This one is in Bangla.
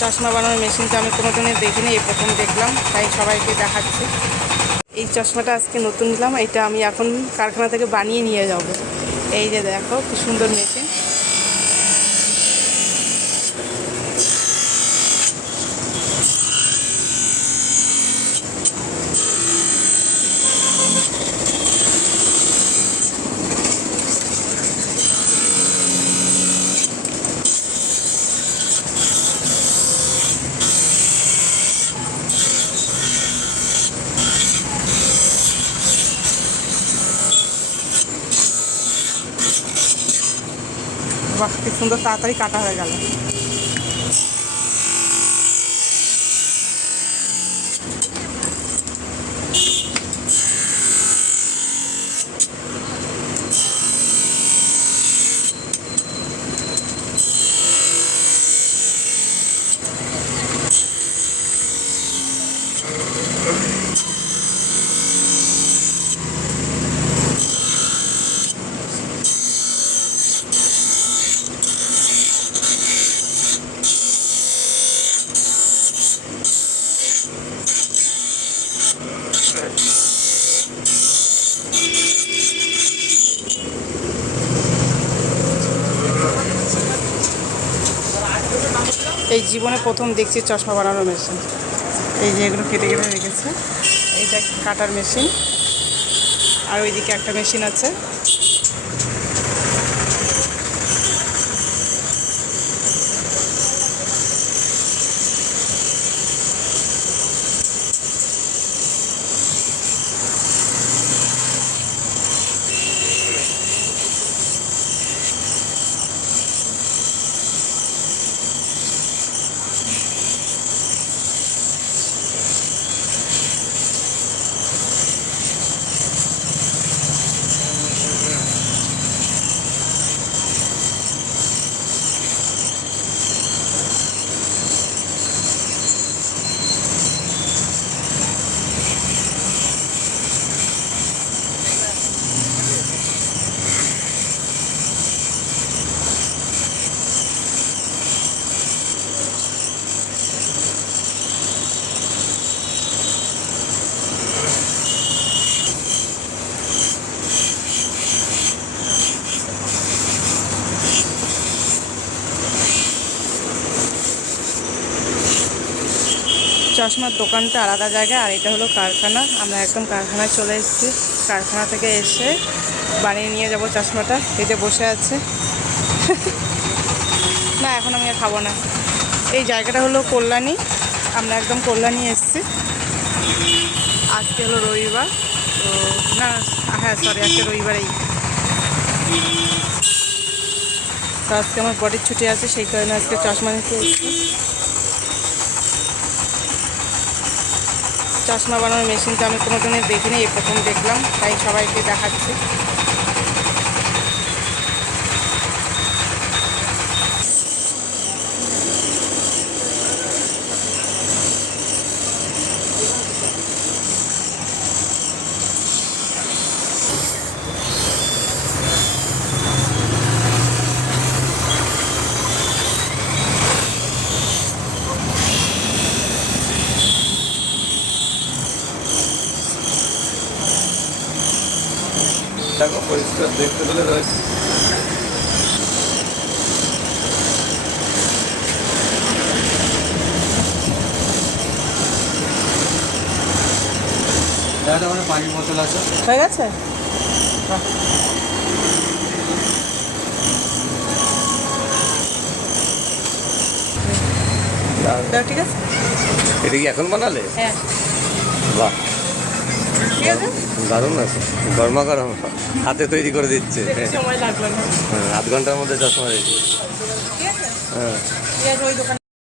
চশমা বানানোর মেশিনটা আমি কোনোদিনই দেখিনি, এই প্রথম দেখলাম, তাই সবাইকে দেখাচ্ছি। এই চশমাটা আজকে নতুন নিলাম, এটা আমি এখন কারখানা থেকে বানিয়ে নিয়ে যাব। এই যে দেখো কি সুন্দর মেশিন। বাহ, কি সুন্দর তাড়াতাড়ি কাটা হয়ে গেল। এই জীবনে প্রথম দেখছি চশমা বানানোর মেশিন। এই যে এগুলো কেটে কেটে রেখেছে, এইটা কাটার মেশিন, আর ওইদিকে একটা মেশিন আছে। চশমার দোকানটা আলাদা জায়গায়, আর এটা হলো কারখানা। আমরা একদম কারখানায় চলে এসেছি। কারখানা থেকে এসে বানিয়ে নিয়ে যাব চশমাটা। এই যে বসে আছে। না, এখন আমি আর খাবো না। এই জায়গাটা হলো কল্যাণী, আমরা একদম কল্যাণী এসেছি। আজকে হলো রবিবার, তো না, হ্যাঁ সরি, আজকে রবিবারেই। তো আজকে আমার বডির ছুটি আছে, সেই কারণে আজকে চশমা নিতে এসেছি। চশমা বানানোর মেশিনটা আমি কোনোদিনই দেখিনি, এই প্রথম দেখলাম, তাই সবাইকে দেখাচ্ছি। দেখো পরিষ্কার দেখতে পেলে রয়েছে। দাদা আমার পানির বোতল আছে, হয়ে গেছে। ঠিক আছে, এটা কি এখন বানালে? হ্যাঁ বাহ, ঠিক আছে, দারুণ আছে, গরমা গরম হাতে তৈরি করে দিচ্ছে। সময় লাগলো না। আধ ঘন্টার মধ্যে চশমা রেডি। ঠিক আছে, হ্যাঁ, ঠিক আছে, ওই দোকান